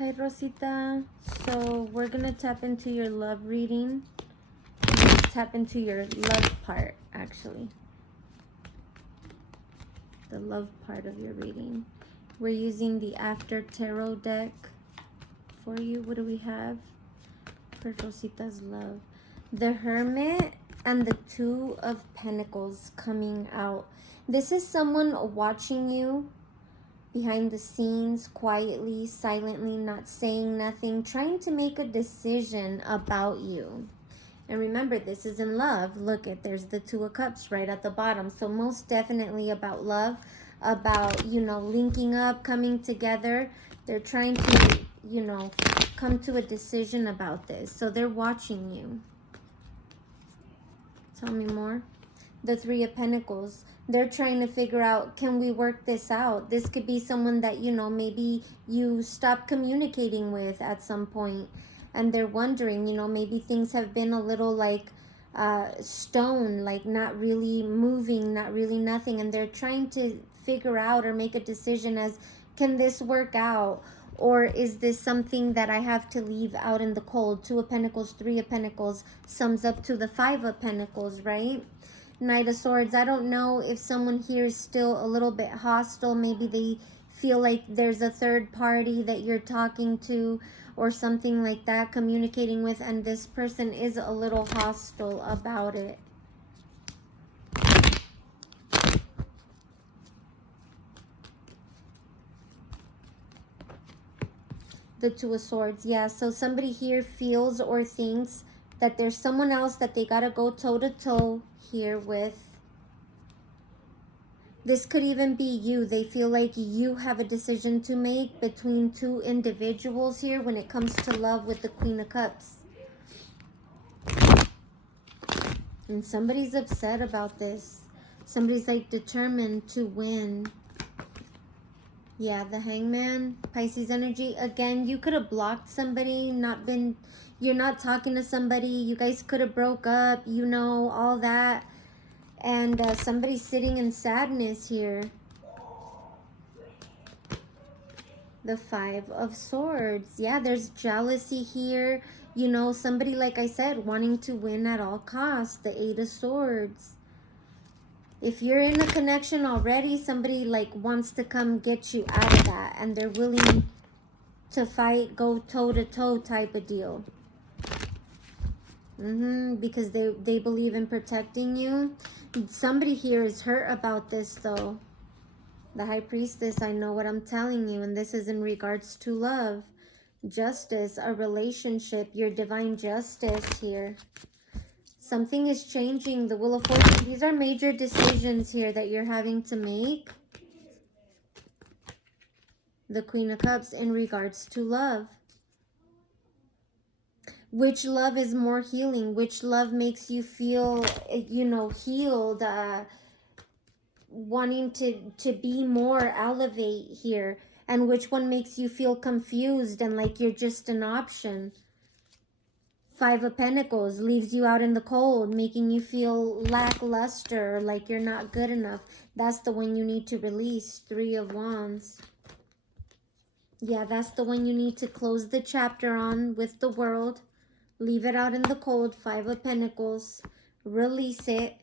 Hi, Rosita. So we're going to tap into your love reading. Tap into your love part, actually. The love part of your reading. We're using the After Tarot deck for you. What do we have for Rosita's love? The Hermit and the Two of Pentacles coming out. This is someone watching you behind the scenes, quietly, silently, not saying nothing, trying to make a decision about you. And remember, this is in love. Look at, there's the Two of Cups right at the bottom. So most definitely about love, about, you know, linking up, coming together. They're trying to, you know, come to a decision about this. So they're watching you. Tell me more. The Three of Pentacles. They're trying to figure out, can we work this out? This could be someone that, you know, maybe you stopped communicating with at some point, and they're wondering, you know, maybe things have been a little like stone, like not really moving, not really nothing, and they're trying to figure out or make a decision as, can this work out? Or is this something that I have to leave out in the cold? Two of Pentacles, Three of Pentacles sums up to the Five of Pentacles, right? Knight of Swords. I don't know if someone here is still a little bit hostile. Maybe they feel like there's a third party that you're talking to or something like that, communicating with, and this person is a little hostile about it. The Two of Swords. Yeah, so somebody here feels or thinks that there's someone else that they got to go toe-to-toe here with. This could even be you. They feel like you have a decision to make between two individuals here when it comes to love with the Queen of Cups. And somebody's upset about this. Somebody's like determined to win. Yeah, the Hangman, Pisces energy. Again, you could have blocked somebody, you're not talking to somebody. You guys could have broke up, you know, all that. And somebody's sitting in sadness here. The Five of Swords. Yeah, there's jealousy here. You know, somebody, like I said, wanting to win at all costs. The Eight of Swords. If you're in a connection already, somebody like wants to come get you out of that. And they're willing to fight, go toe-to-toe type of deal. Because they believe in protecting you. Somebody here is hurt about this though. The High Priestess, I know what I'm telling you, and this is in regards to love, justice, a relationship, your divine justice here. Something is changing. The Wheel of Fortune. These are major decisions here that you're having to make. The Queen of Cups in regards to love. Which love is more healing? Which love makes you feel, you know, healed, wanting to be more, elevate here? And which one makes you feel confused and like you're just an option? Five of Pentacles leaves you out in the cold, making you feel lackluster, like you're not good enough. That's the one you need to release. Three of Wands. Yeah, that's the one you need to close the chapter on with the world. Leave it out in the cold. Five of Pentacles. Release it.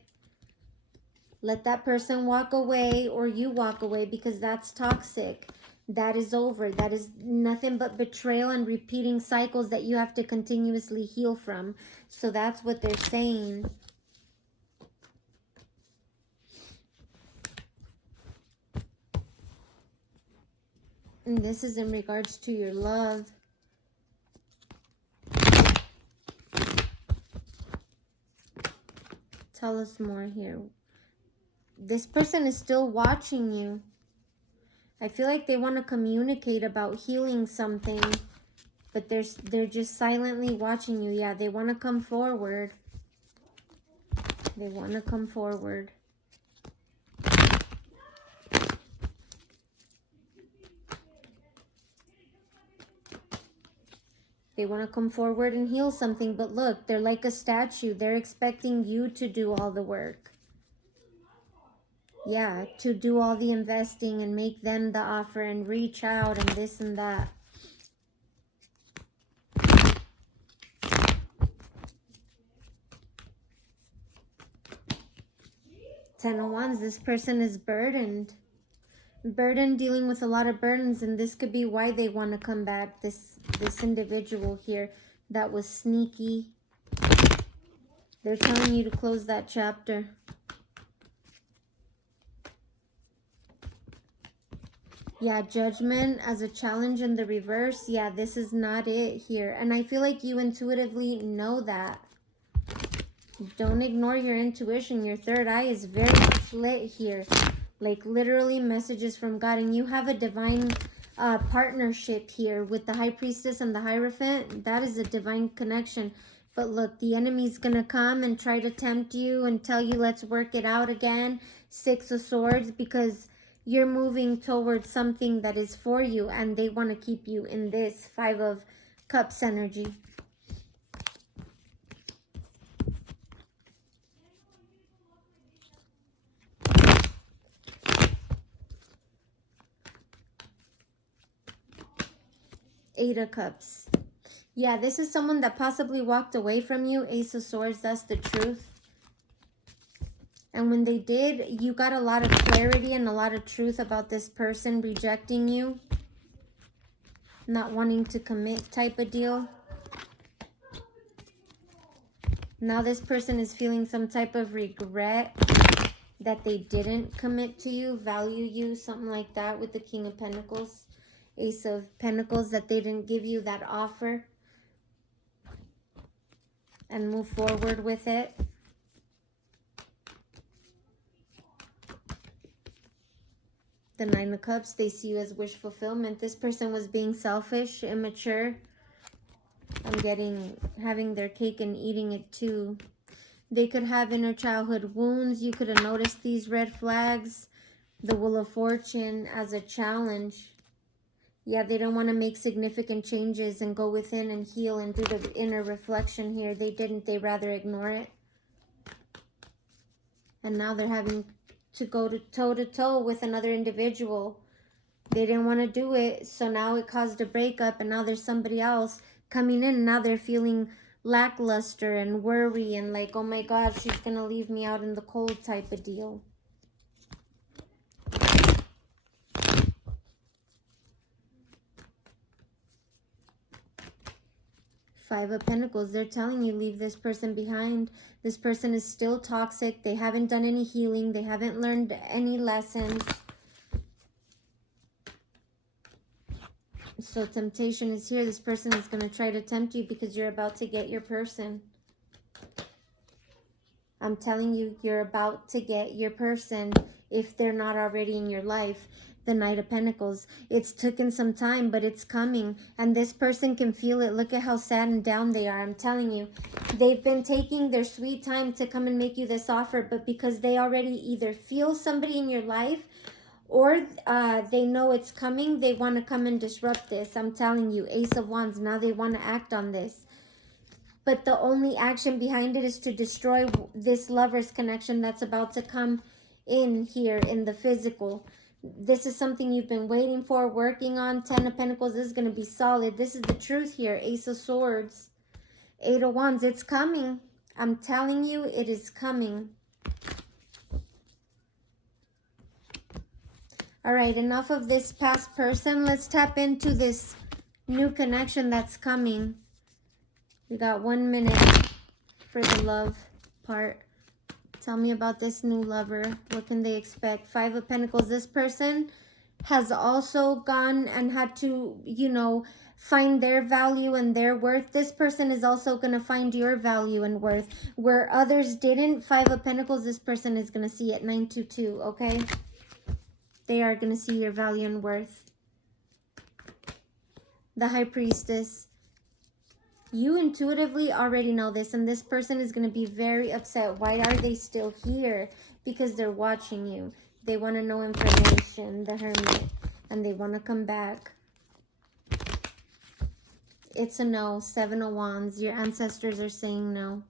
Let that person walk away or you walk away, because that's toxic. That is over. That is nothing but betrayal and repeating cycles that you have to continuously heal from. So that's what they're saying. And this is in regards to your love. Tell us more here. This person is still watching you. I feel like they want to communicate about healing something, but they're just silently watching you. Yeah, they want to come forward. They want to come forward. They want to come forward and heal something, but look, they're like a statue. They're expecting you to do all the work. Yeah, to do all the investing and make them the offer and reach out and this and that. Ten of Wands, this person is burdened. Burdened, dealing with a lot of burdens, and this could be why they want to come back. This individual here that was sneaky. They're telling you to close that chapter. Yeah, Judgment as a challenge in the reverse. Yeah, this is not it here. And I feel like you intuitively know that. Don't ignore your intuition. Your third eye is very much lit here. Like literally messages from God. And you have a divine partnership here with the High Priestess and the Hierophant. That is a divine connection. But look, the enemy's going to come and try to tempt you and tell you, let's work it out again. Six of Swords, because you're moving towards something that is for you, and they want to keep you in this Five of Cups energy. Eight of Cups. Yeah, this is someone that possibly walked away from you. Ace of Swords, that's the truth. And when they did, you got a lot of clarity and a lot of truth about this person rejecting you. Not wanting to commit type of deal. Now this person is feeling some type of regret that they didn't commit to you, value you, something like that with the King of Pentacles. Ace of Pentacles, that they didn't give you that offer and move forward with it. The Nine of Cups, they see you as wish fulfillment. This person was being selfish, immature. I'm having their cake and eating it too. They could have inner childhood wounds. You could have noticed these red flags. The Wheel of Fortune as a challenge. Yeah, they don't want to make significant changes and go within and heal and do the inner reflection here. They didn't. They rather ignore it. And now they're having to go to toe-to-toe with another individual. They didn't want to do it, so now it caused a breakup, and now there's somebody else coming in. Now they're feeling lackluster and worry and like, oh my God, she's going to leave me out in the cold type of deal. Five of Pentacles, they're telling you leave this person behind. This person is still toxic. They haven't done any healing. They haven't learned any lessons. So temptation is here. This person is going to try to tempt you because you're about to get your person. I'm telling you, you're about to get your person if they're not already in your life. The Knight of Pentacles. It's taken some time, but it's coming. And this person can feel it. Look at how sad and down they are. I'm telling you, they've been taking their sweet time to come and make you this offer, but because they already either feel somebody in your life or they know it's coming, they want to come and disrupt this. I'm telling you, Ace of Wands, now they want to act on this. But the only action behind it is to destroy this lover's connection that's about to come in here in the physical. This is something you've been waiting for, working on. Ten of Pentacles, this is going to be solid. This is the truth here. Ace of Swords. Eight of Wands, it's coming. I'm telling you, it is coming. All right, enough of this past person. Let's tap into this new connection that's coming. We got 1 minute for the love part. Tell me about this new lover. What can they expect? Five of Pentacles. This person has also gone and had to, you know, find their value and their worth. This person is also going to find your value and worth. Where others didn't, Five of Pentacles, this person is going to see it. 922, okay? They are going to see your value and worth. The High Priestess. You intuitively already know this, and this person is going to be very upset. Why are they still here? Because they're watching you. They want to know information, the Hermit, and they want to come back. It's a no. Seven of Wands. Your ancestors are saying no.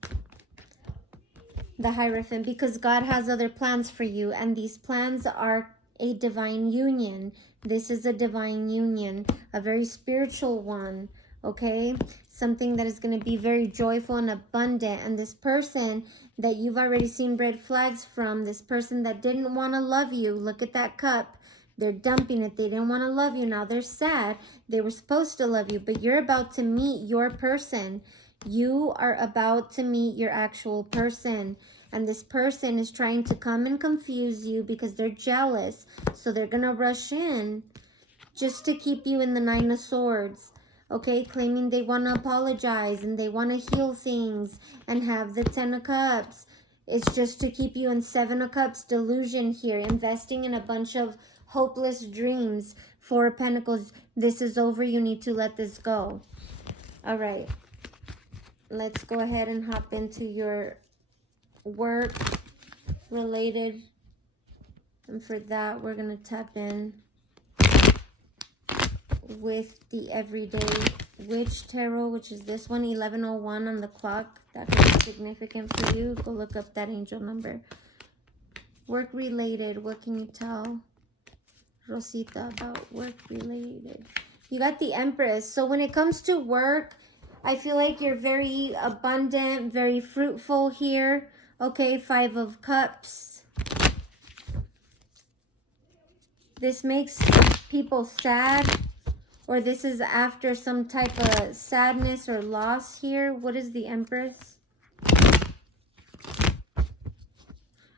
The Hierophant, because God has other plans for you, and these plans are a divine union. This is a divine union, a very spiritual one. okay? Something that is going to be very joyful and abundant. And this person that you've already seen red flags from, this person that didn't want to love you, look at that cup. They're dumping it. They didn't want to love you. Now they're sad. They were supposed to love you, but you're about to meet your person. You are about to meet your actual person. And this person is trying to come and confuse you because they're jealous. So they're going to rush in just to keep you in the Nine of Swords. Okay, claiming they want to apologize and they want to heal things and have the Ten of Cups. It's just to keep you in Seven of Cups delusion here, investing in a bunch of hopeless dreams. Four of Pentacles, this is over. You need to let this go. All right. Let's go ahead and hop into your work related. And for that, we're going to tap in with the Everyday Witch Tarot, which is this one, 1101 on the clock. That could be significant for you. Go look up that angel number. Work related, what can you tell Rosita about work related? You got the Empress. So when it comes to work, I feel like you're very abundant, very fruitful here. Okay, Five of Cups. This makes people sad, or this is after some type of sadness or loss here. What is the Empress?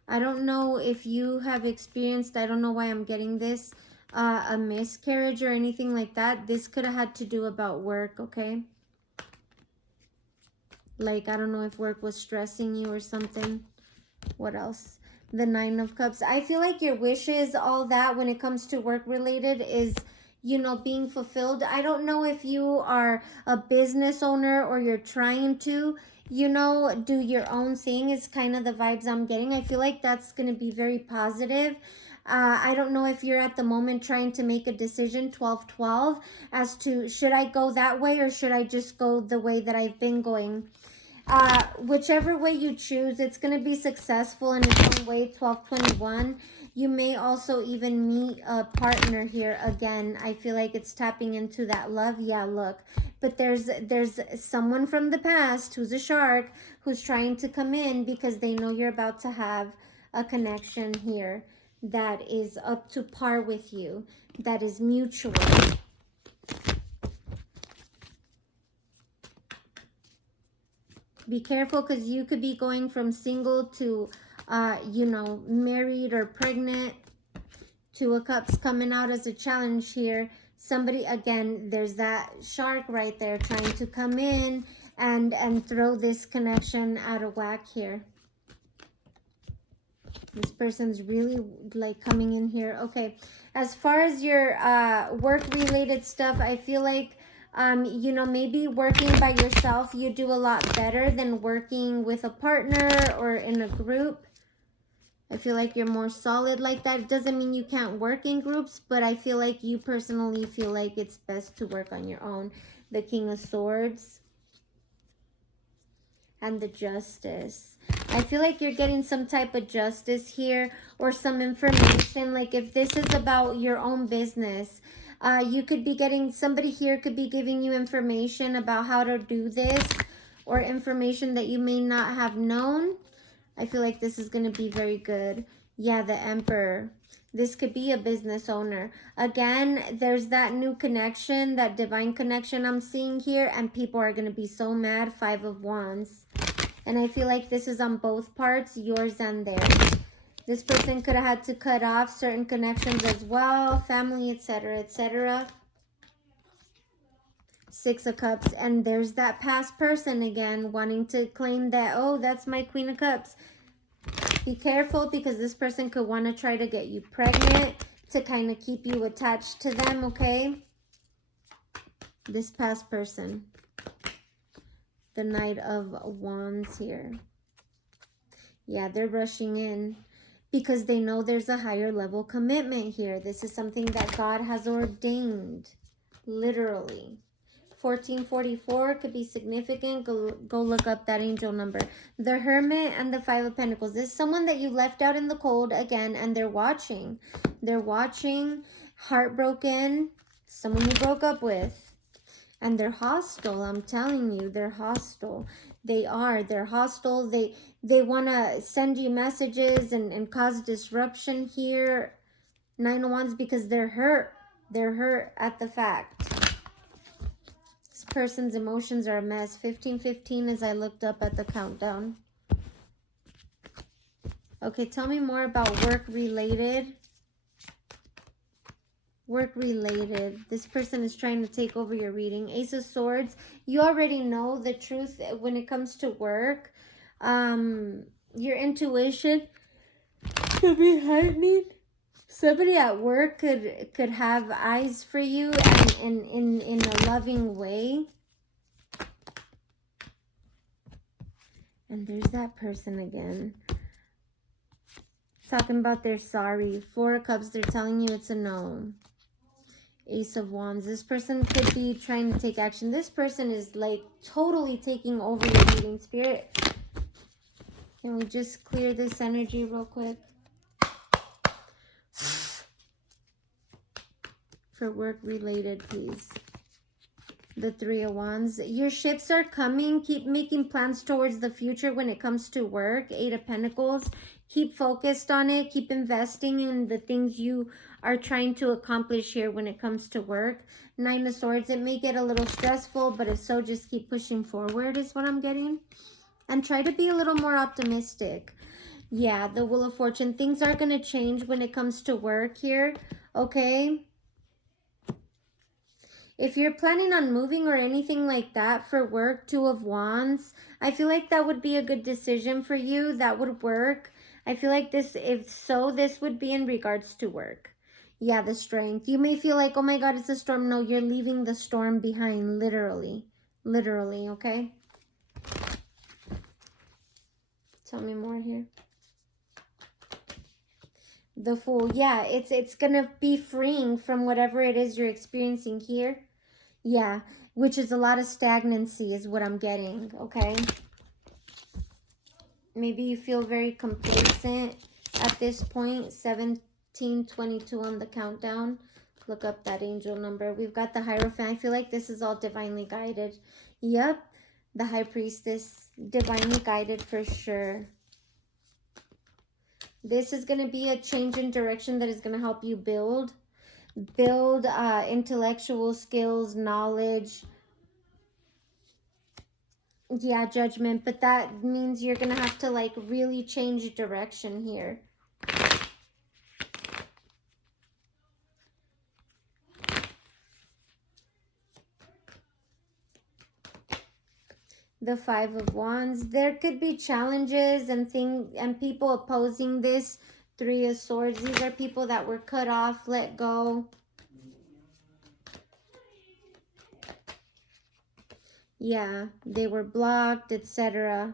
I don't know if you have experienced, I don't know why I'm getting this, a miscarriage or anything like that. This could have had to do about work, okay? Like, I don't know if work was stressing you or something. What else? The Nine of Cups. I feel like your wishes, all that, when it comes to work related is, you know, being fulfilled. I don't know if you are a business owner or you're trying to, you know, do your own thing is kind of the vibes I'm getting. I feel like that's going to be very positive. I don't know if you're at the moment trying to make a decision, 12-12, as to should I go that way or should I just go the way that I've been going. Whichever way you choose, it's going to be successful in its own way, 12-21. You may also even meet a partner here again. I feel like it's tapping into that love. Yeah, look. But there's someone from the past who's a shark who's trying to come in because they know you're about to have a connection here that is up to par with you, that is mutual. Be careful because you could be going from single to, you know, married or pregnant. Two of Cups coming out as a challenge here. Somebody, again, there's that shark right there trying to come in and throw this connection out of whack here. This person's really like coming in here. Okay, as far as your work-related stuff, I feel like, you know, maybe working by yourself, you do a lot better than working with a partner or in a group. I feel like you're more solid like that. It doesn't mean you can't work in groups, but I feel like you personally feel like it's best to work on your own. The King of Swords and the Justice. I feel like you're getting some type of justice here or some information. Like if this is about your own business, you could be getting, somebody here could be giving you information about how to do this or information that you may not have known. I feel like this is going to be very good. Yeah, the Emperor. This could be a business owner. Again, there's that new connection, that divine connection I'm seeing here, and people are going to be so mad. Five of Wands. And I feel like this is on both parts, yours and theirs. This person could have had to cut off certain connections as well, family, etc., etc. Six of Cups, and there's that past person again wanting to claim that, oh, that's my Queen of Cups. Be careful because this person could want to try to get you pregnant to kind of keep you attached to them, okay? This past person. The Knight of Wands here. Yeah, they're rushing in because they know there's a higher level commitment here. This is something that God has ordained, literally. 1444 could be significant. Go look up that angel number. The Hermit and the Five of Pentacles. This is someone that you left out in the cold again, and they're watching. They're watching, heartbroken, someone you broke up with. And they're hostile. I'm telling you, they're hostile. They're hostile. They want to send you messages and cause disruption here. 9 of Wands, because they're hurt. They're hurt at the fact. This person's emotions are a mess. 1515 as I looked up at the countdown. Okay, tell me more about work related. Work related. This person is trying to take over your reading. Ace of Swords. You already know the truth when it comes to work. Your intuition could be heightening. Somebody at work could have eyes for you and in a loving way. And there's that person again. Talking about they're sorry. 4 of Cups, they're telling you it's a no. Ace of Wands. This person could be trying to take action. This person is like totally taking over your reading, Spirit. Can we just clear this energy real quick? For work related, please. The 3 of Wands. Your ships are coming. Keep making plans towards the future when it comes to work. 8 of Pentacles. Keep focused on it. Keep investing in the things you are trying to accomplish here when it comes to work. 9 of Swords. It may get a little stressful, but if so, just keep pushing forward is what I'm getting. And try to be a little more optimistic. Yeah, the Wheel of Fortune. Things are going to change when it comes to work here. Okay? If you're planning on moving or anything like that for work, 2 of Wands, I feel like that would be a good decision for you. That would work. I feel like this, if so, this would be in regards to work. Yeah, the Strength. You may feel like, oh my God, it's a storm. No, you're leaving the storm behind, literally. Literally, okay? Tell me more here. The Fool. Yeah, it's going to be freeing from whatever it is you're experiencing here. Yeah, which is a lot of stagnancy is what I'm getting, okay? Maybe you feel very complacent at this point. 1722 on the countdown. Look up that angel number. We've got the Hierophant. I feel like this is all divinely guided. Yep, the High Priestess. Divinely guided for sure. This is going to be a change in direction that is going to help you build intellectual skills, knowledge. Yeah, judgment, but that means you're gonna have to like really change direction here. The 5 of Wands. There could be challenges and people opposing this. 3 of Swords. These are people that were cut off, let go. Yeah, they were blocked, etc.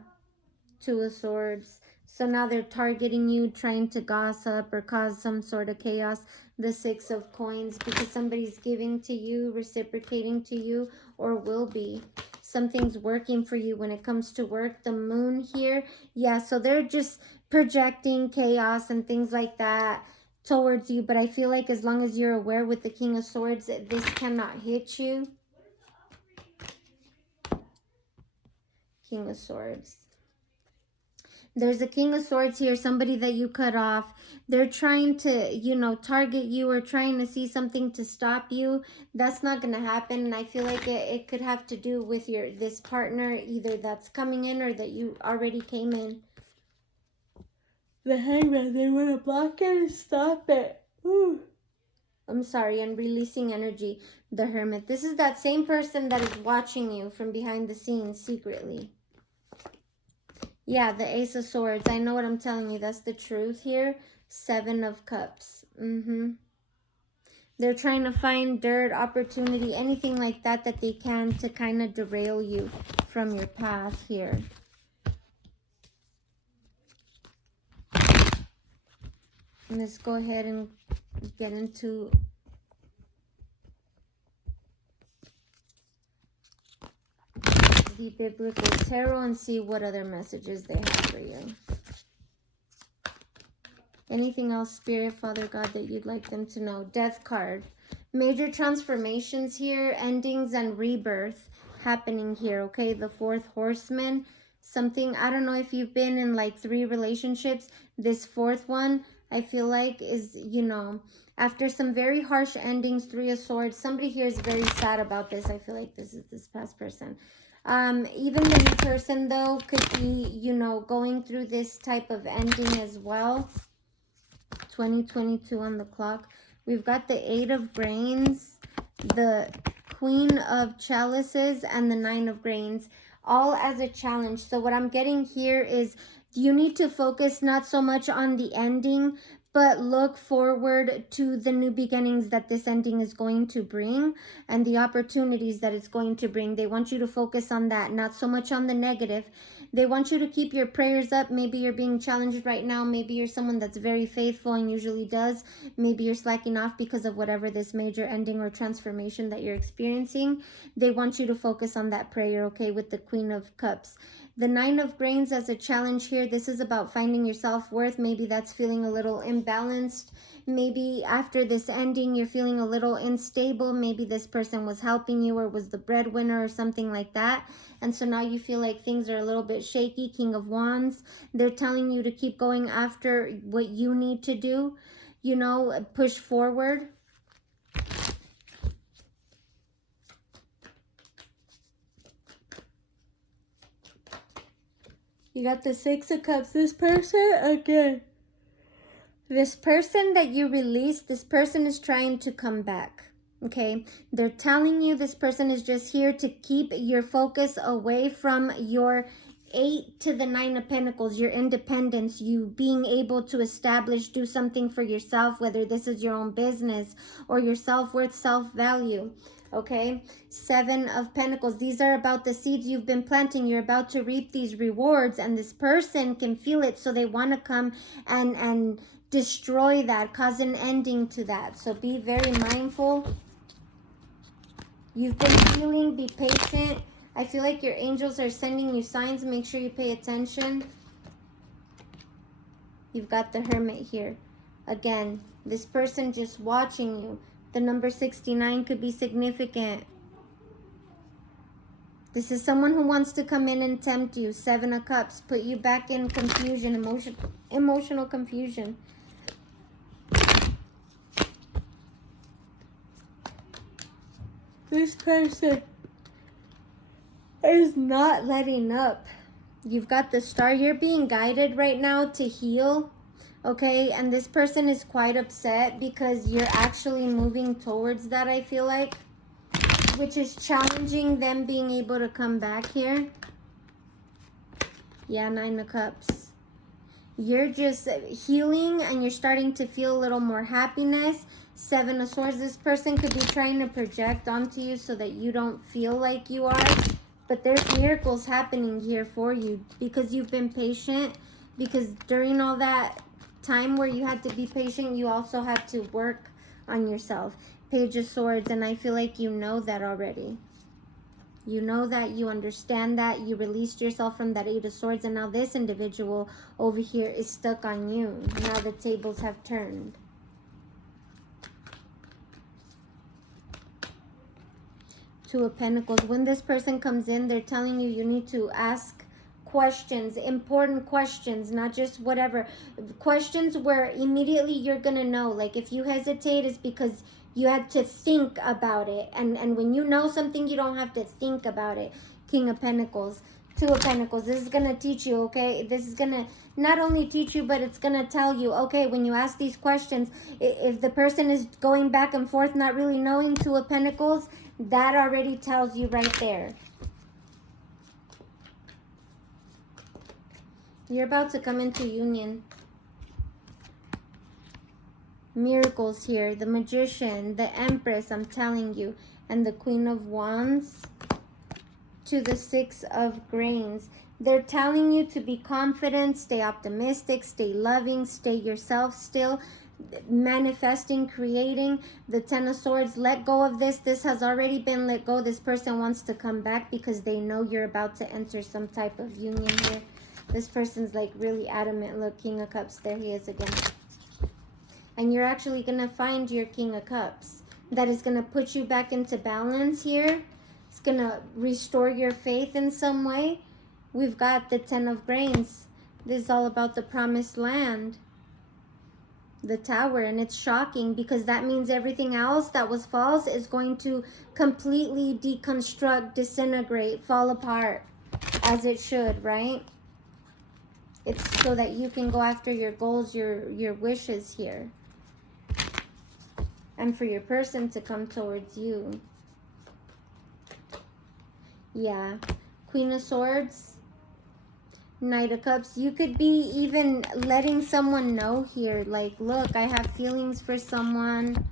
2 of Swords. So now they're targeting you, trying to gossip or cause some sort of chaos. The 6 of Coins, because somebody's giving to you, reciprocating to you, or will be. Something's working for you when it comes to work. The Moon here. Yeah, so they're just projecting chaos and things like that towards you. But I feel like as long as you're aware with the King of Swords, this cannot hit you. King of Swords. There's a King of Swords here, somebody that you cut off. They're trying to, you know, target you or trying to see something to stop you. That's not going to happen. And I feel like it could have to do with this partner, either that's coming in or that you already came in. The Hangman, they want to block it and stop it. Ooh. I'm sorry, and releasing energy. The Hermit. This is that same person that is watching you from behind the scenes secretly. Yeah, the Ace of Swords. I know what I'm telling you. That's the truth here. 7 of Cups. They're trying to find dirt, opportunity, anything like that that they can to kind of derail you from your path here. And let's go ahead and get into the Biblical Tarot and see what other messages they have for you. Anything else, Spirit, Father God, that you'd like them to know? Death card. Major transformations here, endings and rebirth happening here, okay? The fourth horseman, something, I don't know if you've been in like 3 relationships. This fourth one, I feel like is, you know, after some very harsh endings, 3 of swords, somebody here is very sad about this. I feel like this is this past person. Even the new person though could be, you know, going through this type of ending as well. 2022 on the clock. We've got the 8 of grains, the Queen of chalices, and the 9 of grains, all as a challenge. So what I'm getting here is you need to focus not so much on the ending, but look forward to the new beginnings that this ending is going to bring and the opportunities that it's going to bring. They want you to focus on that, not so much on the negative. They want you to keep your prayers up. Maybe you're being challenged right now. Maybe you're someone that's very faithful and usually does. Maybe you're slacking off because of whatever this major ending or transformation that you're experiencing. They want you to focus on that prayer, okay, with the Queen of Cups. The 9 of grains as a challenge here. This is about finding your self-worth. Maybe that's feeling a little imbalanced. Maybe after this ending, you're feeling a little unstable. Maybe this person was helping you or was the breadwinner or something like that. And so now you feel like things are a little bit shaky. King of Wands. They're telling you to keep going after what you need to do. You know, push forward. You got the 6 of Cups. This person, again. This person that you released, this person is trying to come back. Okay, they're telling you this person is just here to keep your focus away from your 8 to the 9 of Pentacles, your independence, you being able to establish, do something for yourself, whether this is your own business or your self-worth, self-value. Okay, 7 of Pentacles. These are about the seeds you've been planting. You're about to reap these rewards, and this person can feel it, so they want to come and destroy that, cause an ending to that. So be very mindful. You've been healing. Be patient. I feel like your angels are sending you signs. Make sure you pay attention. You've got the Hermit here. Again, this person just watching you. The number 69 could be significant. This is someone who wants to come in and tempt you. 7 of Cups. Put you back in confusion, emotional confusion. This person is not letting up. You've got the Star. You're being guided right now to heal. Okay, and this person is quite upset because you're actually moving towards that, I feel like, which is challenging them being able to come back here. Yeah, 9 of Cups. You're just healing and you're starting to feel a little more happiness. 7 of Swords. This person could be trying to project onto you so that you don't feel like you are. But there's miracles happening here for you because you've been patient. Because during all that time where you had to be patient, you also had to work on yourself. Page of Swords. And I feel like you know that already. You know that, you understand that, you released yourself from that 8 of Swords, and now this individual over here is stuck on you. Now the tables have turned. Two of Pentacles. When this person comes in, they're telling you need to ask questions, important questions, not just whatever. Questions where immediately you're going to know. Like if you hesitate, it's because you had to think about it. And when you know something, you don't have to think about it. King of Pentacles. 2 of Pentacles. This is going to teach you, okay? This is going to not only teach you, but it's going to tell you, okay, when you ask these questions, if the person is going back and forth, not really knowing, 2 of Pentacles, that already tells you right there. You're about to come into union. Miracles here. The Magician, the Empress, I'm telling you. And the Queen of Wands to the 6 of Grains. They're telling you to be confident, stay optimistic, stay loving, stay yourself still. Manifesting, creating. The 10 of Swords. Let go of this. This has already been let go. This person wants to come back because they know you're about to enter some type of union here. This person's like really adamant. Look, King of Cups. There he is again. And you're actually going to find your King of Cups. that is going to put you back into balance here. It's going to restore your faith in some way. We've got the 10 of Grains. This is all about the promised land, the Tower, and it's shocking because that means everything else that was false is going to completely deconstruct, disintegrate, fall apart, as it should, right? It's so that you can go after your goals, your wishes here, and for your person to come towards you. Yeah, Queen of Swords, Knight of Cups. You could be even letting someone know here, like, look, I have feelings for someone.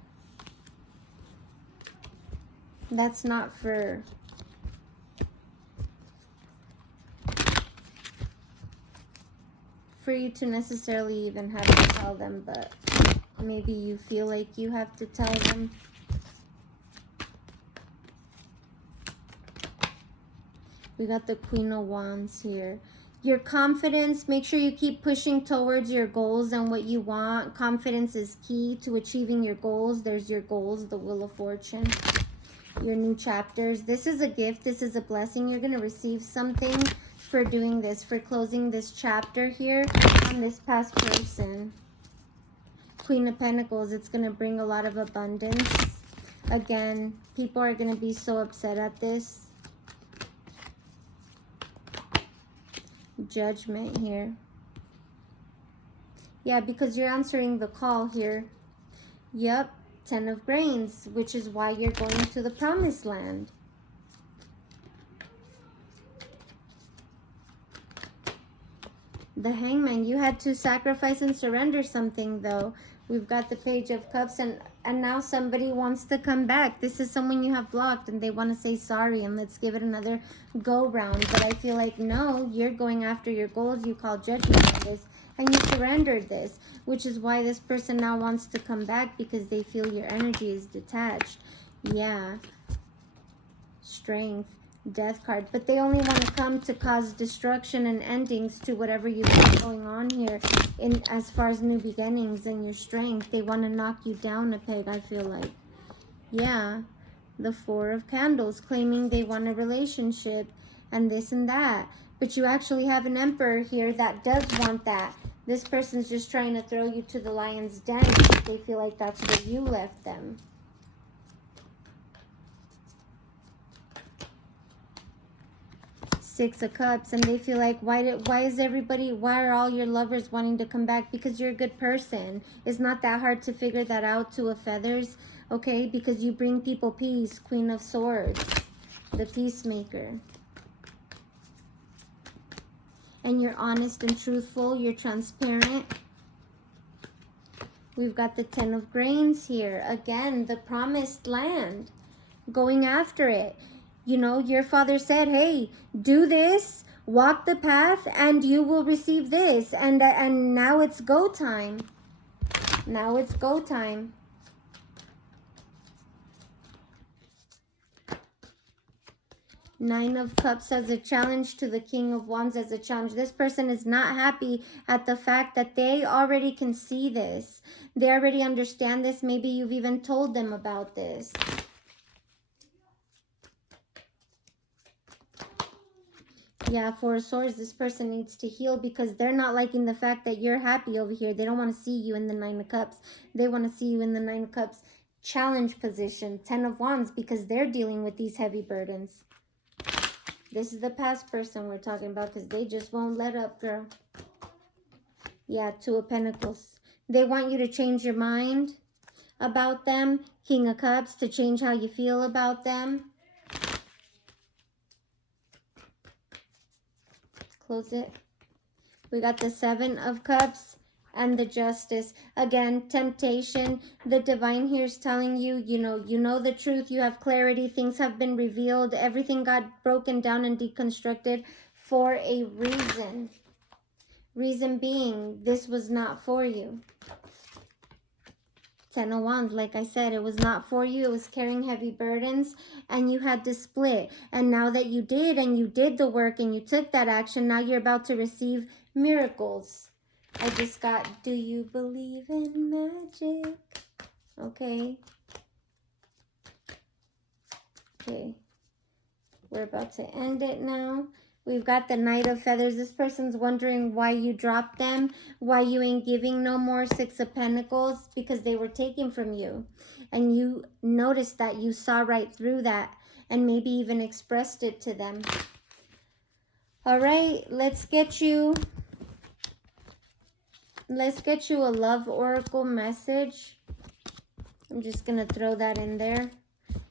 That's not for you to necessarily even have to tell them, but maybe you feel like you have to tell them. We got the Queen of Wands here. Your confidence, make sure you keep pushing towards your goals and what you want. Confidence is key to achieving your goals. There's your goals, the Wheel of Fortune, your new chapters. This is a gift. This is a blessing. You're going to receive something for doing this, for closing this chapter here on this past person. Queen of Pentacles, it's going to bring a lot of abundance. Again, people are going to be so upset at this. Judgment here. Yeah, because you're answering the call here. Yep, 10 of Grains, which is why you're going to the promised land. The Hangman, you had to sacrifice and surrender something though. We've got the Page of Cups, and now somebody wants to come back. This is someone you have blocked and they want to say sorry and let's give it another go round. But I feel like, no, you're going after your goals. You call judgment on this and you surrendered this, which is why this person now wants to come back, because they feel your energy is detached. Yeah. Strength. Death card, but they only want to come to cause destruction and endings to whatever you've got going on here in as far as new beginnings and your strength. They want to knock you down a peg, I feel like. Yeah, the Four of Candles, claiming they want a relationship and this and that, but you actually have an Emperor here that does want that. This person's just trying to throw you to the lion's den because they feel like that's where you left them. Six of Cups, and they feel like, why are all your lovers wanting to come back? Because you're a good person. It's not that hard to figure that out to a feathers, okay? Because you bring people peace. Queen of Swords, the peacemaker. And you're honest and truthful. You're transparent. We've got the 10 of Grains here. Again, the promised land. Going after it. You know, your father said, hey, do this, walk the path, and you will receive this. And now it's go time. Now it's go time. Nine of Cups as a challenge to the King of Wands as a challenge. This person is not happy at the fact that they already can see this. They already understand this. Maybe you've even told them about this. Yeah, Four of Swords, this person needs to heal because they're not liking the fact that you're happy over here. They don't want to see you in the Nine of Cups. They want to see you in the Nine of Cups challenge position. 10 of Wands, because they're dealing with these heavy burdens. This is the past person we're talking about because they just won't let up, girl. Yeah, Two of Pentacles. They want you to change your mind about them. King of Cups, to change how you feel about them. Close it. We got the Seven of Cups and the Justice. Again, temptation. The divine here is telling you, you know the truth. You have clarity. Things have been revealed. Everything got broken down and deconstructed for a reason. Reason being, this was not for you. 10 of Wands, like I said, it was not for you. It was carrying heavy burdens and you had to split. And now that you did, and you did the work and you took that action, now you're about to receive miracles. I just got, do you believe in magic? Okay. Okay. We're about to end it now. We've got the Knight of Feathers. This person's wondering why you dropped them, why you ain't giving no more. Six of Pentacles, because they were taken from you. And you noticed that, you saw right through that, and maybe even expressed it to them. All right, let's get you a love oracle message. I'm just going to throw that in there.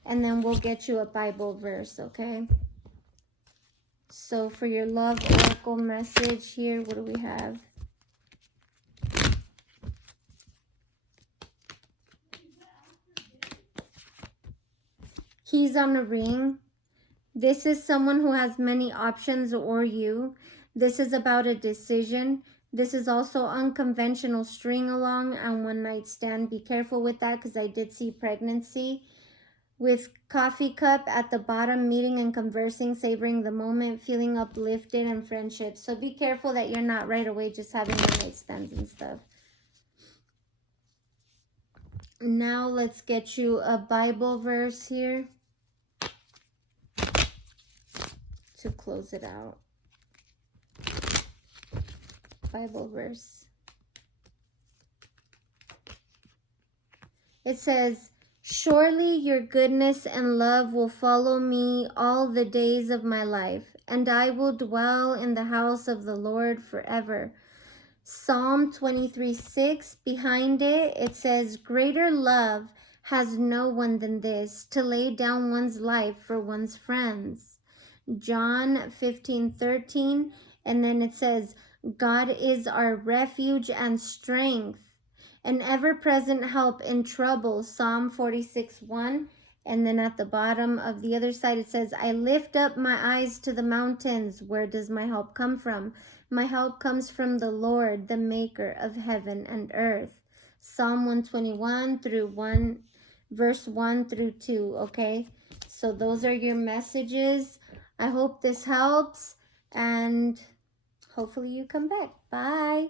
And then we'll get you a Bible verse, okay? So for your love oracle message here, what do we have? Keys on a ring. This is someone who has many options, or you. This is about a decision. This is also unconventional string along and one night stand. Be careful with that, because I did see pregnancy. With coffee cup at the bottom, meeting and conversing, savoring the moment, feeling uplifted, and friendship. So be careful that you're not right away just having one night stands and stuff. Now let's get you a Bible verse here to close it out. Bible verse. It says, "Surely your goodness and love will follow me all the days of my life, and I will dwell in the house of the Lord forever." Psalm 23:6, behind it, it says, "Greater love has no one than this, to lay down one's life for one's friends." John 15:13, and then it says, "God is our refuge and strength, an ever-present help in trouble." Psalm 46:1. And then at the bottom of the other side, it says, "I lift up my eyes to the mountains. Where does my help come from? My help comes from the Lord, the maker of heaven and earth." Psalm 121 through 1, verse 1 through 2, okay? So those are your messages. I hope this helps, and hopefully you come back. Bye.